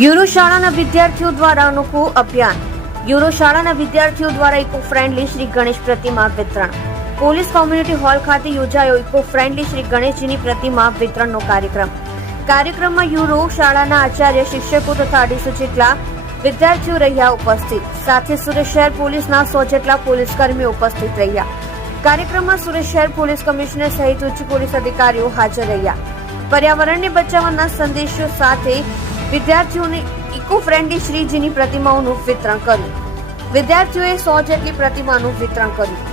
Euro શાળાના વિદ્યાર્થીઓ દ્વારા અનોખું અભિયાન. યુરો શાળાના વિદ્યાર્થીઓ દ્વારા ઇકો ફ્રેન્ડલી શ્રી ગણેશ પ્રતિમા વિતરણ. પોલીસ કોમ્યુનિટી હોલ ખાતે યોજાયો ઇકો ફ્રેન્ડલી શ્રી ગણેશજીની પ્રતિમા વિતરણનો કાર્યક્રમ. કાર્યક્રમમાં યુરો શાળાના આચાર્ય, શિક્ષકો તથા 250 જેટલા વિદ્યાર્થીઓ રહ્યા ઉપસ્થિત. સાથે સુરત શહેર પોલીસના 100 જેટલા પોલીસ કર્મીઓ ઉપસ્થિત રહ્યા. કાર્યક્રમમાં સુરત શહેર પોલીસ કમિશનર સહિત ઉચ્ચ પોલીસ અધિકારીઓ હાજર રહ્યા. પર્યાવરણને બચાવવાના સંદેશો સાથે વિદ્યાર્થીઓને ઇકો ફ્રેન્ડલી શ્રીજીની પ્રતિમાઓનું વિતરણ કર્યું. વિદ્યાર્થીઓએ 100 જેટલી પ્રતિમાનું વિતરણ કર્યું.